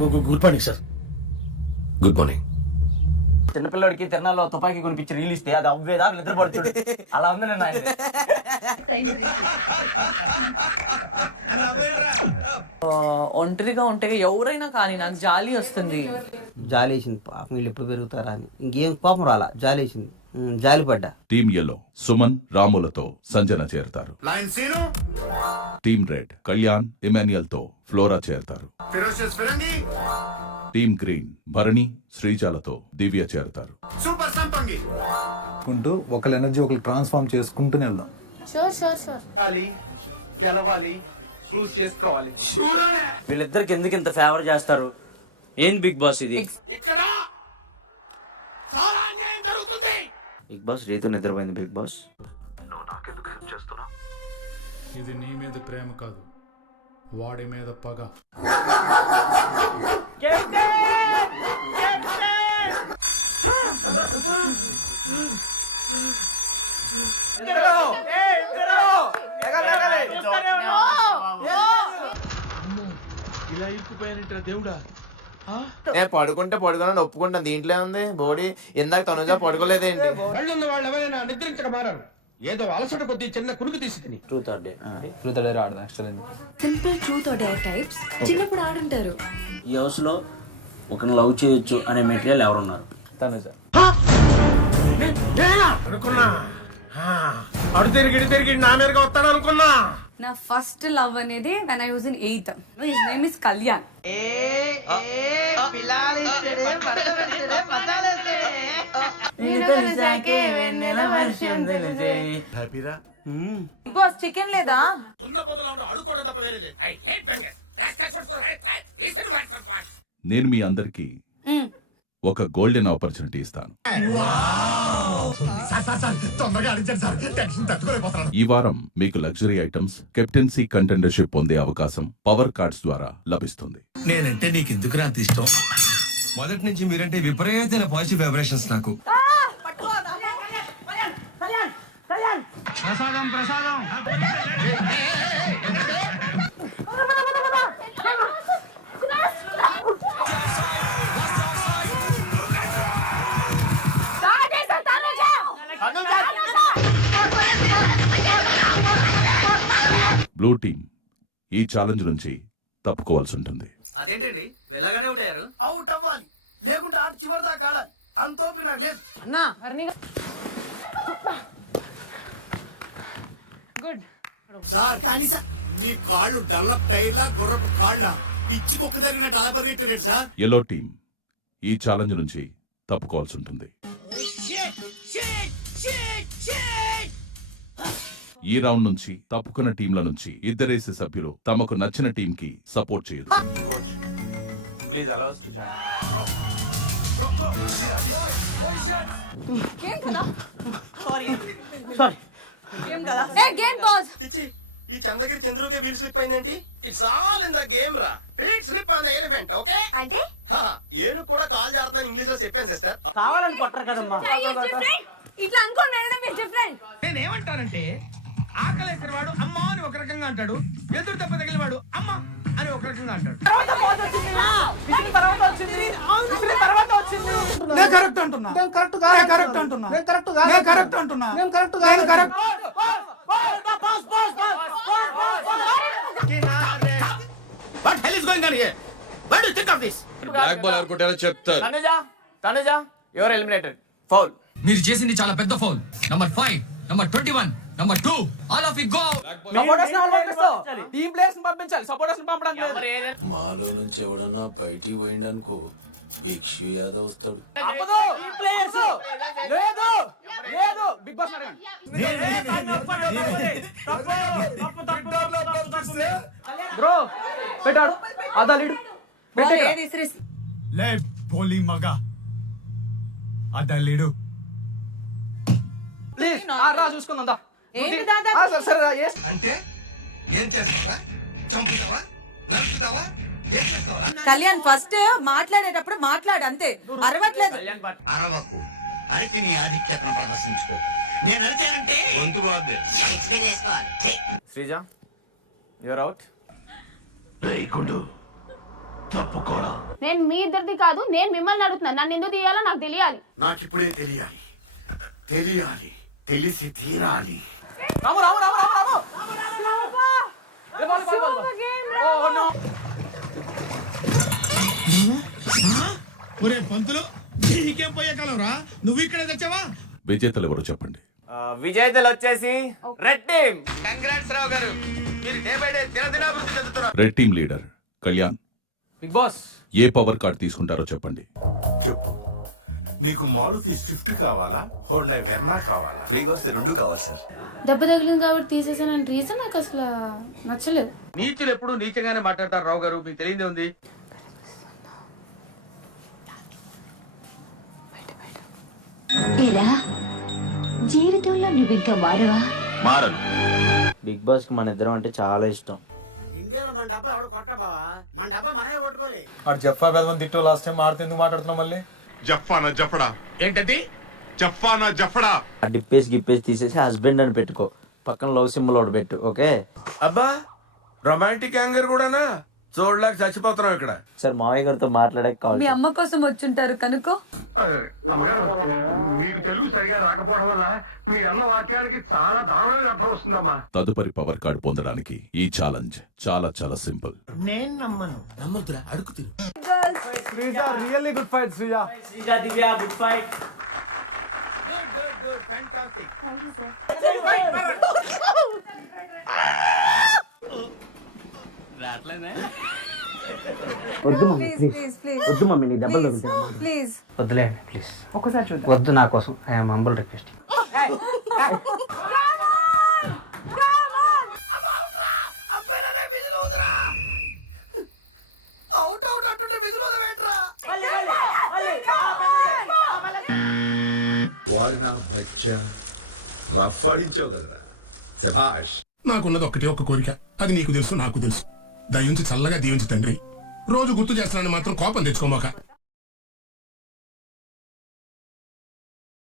Good morning sir. Good morning. చిన్నపిల్లడికి తిరణాల్లో తుపాకీ కొనిపించి రీల్ ఇస్తే అది అవ్వేదా నిద్రపడుతుంది. అలా ఉంది నేను ఆయన. ఒంటరిగా ఉంటే ఎవరైనా కానీ నాకు జాలి వస్తుంది. జాలి వేసింది పాపం, వీళ్ళు ఎప్పుడు పెరుగుతారా అని. ఇంకేం కోపం రాలా, జాలి వేసింది, జాలి పడ్డా. టీమ్ యెల్లో సుమన్ రాములతో సంజన చేరతారు. టీమ్ రెడ్ కళ్యాణ్ ఇమాన్యుయల్ తో ఫ్లోరా చేరతారు. టీమ్ గ్రీన్ భరణి శ్రీజాలతో దివ్య చేరతారు. ఒకళ్ళ ఎనర్జీ ఒకళ్ళు ట్రాన్స్ఫార్మ్ చేసుకుంటూనే వెళ్దాం. వీళ్ళిద్దరికి ఎందుకు ఇంత ఫేవర్ చేస్తారు? ఏం బిగ్ బాస్ ఇది? బిగ్ బాస్ రీతు నిద్రపోయింది. బిగ్ బాస్ ఇది నీ మీద ప్రేమ కాదు, వాడి మీద పగ. ఇలా ఇరుక్కుపోయానంటారా దేవుడా? నేను పడుకుంటే పడుకున్నాను, ఒప్పుకుంటాను. దీంట్లో ఉంది బోడీ. ఇందాక తనుజా పడుకోలేదేంటి? కళ్ళున్న వాళ్ళు ఎవరైనా నిద్రించక మారారు. ఏదో అలసట కొద్ది చిన్న కునుకు తీసి తిని. Truth or day. Simple truth or dare types చిన్నప్పుడు ఆడుంటారు. ఈ హౌస్ లో ఒకరిని లవ్ చేయొచ్చు అనే మెటీరియల్ ఎవరున్నారు? తనుజ. అనుకున్నా అడు తిరిగి నా మీదగా వస్తాడు అనుకున్నా. నా ఫస్ట్ లవ్ అనేది when I was in 8th. His name is Kalyan. Boss chicken లేదా? నేను మీ అందరికి ఒక గోల్డెన్ ఆపర్చునిటీ ఇస్తాను. ఈ వారం మీకు లగ్జరీ ఐటమ్స్, కెప్టెన్సీ కంటెండర్షిప్ పొందే అవకాశం పవర్ కార్డ్స్ ద్వారా లభిస్తుంది. నేనంటే నీకు ఎందుకు అంత ఇష్టం? మొదటి నుంచి మీరంటే విపరీతమైన పాజిటివ్ వైబ్రేషన్స్ నాకు. బ్లూ టీమ్ ఈ ఛాలెంజ్ నుంచి తప్పుకోవాల్సి ఉంటుంది. అదేంటండి వెళ్ళగానే ఉంటారు? అవుట్ అవ్వాలి, లేకుంటే ఆట చివరి దాకా ఆడాలి. అంత ఓపిక నాకు లేదు. అన్నా గుడ్. సార్ కానీ సార్ మీ కాళ్ళు గల్ల టైర్లా గుర్రపు కాళ్ళ పిచ్చి కుక్క జరిగినట్టు అలా పరిగెట్టారు సార్. ఎల్లో టీమ్ ఈ ఛాలెంజ్ నుంచి తప్పుకోవాల్సి ఉంటుంది. ఈ రౌండ్ నుంచి తప్పుకున్న టీంల నుంచి ఇద్దరేసి సభ్యులు తమకు నచ్చిన టీం కి సపోర్ట్ చేయరు. Please allow us to join. ఈ చంద్రగిరి చంద్రుకే వీల్ స్లిప్ అయిందేంటి? It's all in the game రా. Feet slip on the elephant. Okay అంటే ఏనుగు కూడా కాల్ జారుతుందని ఇంగ్లీష్ లో చెప్పాను సిస్టర్. కావాలని కొట్టరు కదమ్మా. ఇట్లా అనుకోండి డిఫరెంట్. నేనేమంటానంటే ఆకలేసిన వాడు అమ్మ అని ఒక రకంగా అంటాడు, ఎదురు దెబ్బ తగిలిన వాడు అమ్మ అని ఒక రకంగా అంటాడు. నేను కరెక్ట్ అంటున్నా. నేను కరెక్ట్ గా కరెక్ట్ అంటున్నా. నేను కరెక్ట్ గా నేను కరెక్ట్ అంటున్నా. నేను కరెక్ట్ గా నేను correct. What hell is going on here? What do you think of this? Black ball అనుకుంటారో చెప్తారు. Tanuja your eliminated. ఫౌల్. మీరు చేసింది చాలా పెద్ద foul. Number 5, number 21, number 2, all of you go. Team players పంపించాలి, సపోర్టర్స్ పంపడం లేదు. మాలో నుంచి ఎవడన్నా బయటికి పోయిండనుకో వీక్షు యాదవ్ వస్తాడు. బిగ్ బాస్ బ్రో పెట్టాడు అదా లీడు లే పోలి మగ అదలీడు. ప్లీజ్ రా చూసుకుందా. అంటే ఏం చేస్తావా? చంపుతావా? నరుకుతావా? కళ్యాణ్ ఫస్ట్ మాట్లాడేటప్పుడు మాట్లాడు అంతే, అరవట్లేదు. అరవకు, అరికి నీ ఆధిక్యతను ప్రదర్శించుకో. నేను అరిచానంటే గొంతు బాగుంది. Sreeja your out. రేయ్ గుండు, తప్పుకోరా. నేను మీ ఇద్దరిది కాదు, నేను మిమ్మల్ని అడుగుతున్నాను. నన్ను ఎందుకు తీయాలో నాకు తెలియాలి. నాకిప్పుడే తెలియాలి, తెలియాలి, తెలిసి తీరాలి. రాము రాము రాము రాము రాము ఒరే పంతులు, నీకేం పోయే కాలం రా, నువ్వు ఇక్కడే తెచ్చావా? విజేతలు ఎవరో చెప్పండి. విజేతలు వచ్చేసి రెడ్ టీమ్. కంగ్రాట్స్ రావు గారు, మీరు డే బై డే దినదినాభివృద్ధి చెందుతున్నారు. Red team leader Kalyan. Bigg Boss ఏ పవర్ కార్డ్ తీసుకుంటారో చెప్పండి. చెప్పు, నీకు మారుతి స్విఫ్ట్ కావాలా, హోండా వెర్నా కావాలా? ఫ్రీగా వస్తే రెండు కావాలి సార్. దెబ్బ తగిలింది కాబట్టి తీసేసాను రీజన్ నాకు అసలు నచ్చలేదు. నీచులు ఎప్పుడు నీచంగానే మాట్లాడతారు రావు గారు, మీకు తెలియదే ఉంది. జీవితంలో నువ్వు ఇంకా మారవా? మారను. బిగ్ బాస్ కి మన ఇద్దరం అంటే చాలా ఇష్టం. ఆడు జఫా పెదవని తిట్టు లాస్ట్ టైం ఆడితే ఎందుకు మాట్లాడుతున్నావు మళ్ళీ? జఫానా జఫడా ఏంటది? జఫానా జఫడా. ఆ డిప్పేసి గిప్పేసి తీసేసి హస్బెండ్ అని పెట్టుకో, పక్కన లవ్ సింబల్ ఒకటి పెట్టు. ఓకే అబ్బా, రొమాంటిక్ యాంగర్ కూడానా? చూడలేక చచ్చిపోతున్నాం ఇక్కడ. సార్ మావయ్య గారితో మాట్లాడక కాల్ మీ అమ్మ కోసం వచ్చుంటారు కనుకో. మీకు తెలుగు సరిగా రాకపోవడం వల్ల మీరన్న వాక్యానికి చాలా దారుణంగా అర్థం వస్తుందమ్మా. తదుపరి పవర్ కార్డ్ పొందడానికి ఈ ఛాలెంజ్ చాలా చాలా సింపుల్. నేను నమ్మను. నమ్మద్దురా, అడుగు తిరు. Sreeja really good fight. Sreeja Divya good fight. వద్దు మమ్మీ ప్లీజ్, వద్దు మమ్మీ, నీ దెబ్బలు తగులుతాయి. ప్లీజ్ వద్దులేండి ప్లీజ్, ఒకసారి చూద్దాం. వద్దు నా కోసం. I'm humble request. Out out అంటుంటే విజులు వదవేట్రా. వాడినా బచ్చా రఫాడించావు కదరా, శభాష్. నాకున్నది ఒక్కటే ఒక్క కోరిక, అది నీకు తెలుసు నాకు తెలుసు. దయించి చల్లగా దీవించు తండ్రి. రోజు గుర్తు చేస్తున్నాను మాత్రం కోపం తెచ్చుకోమాక.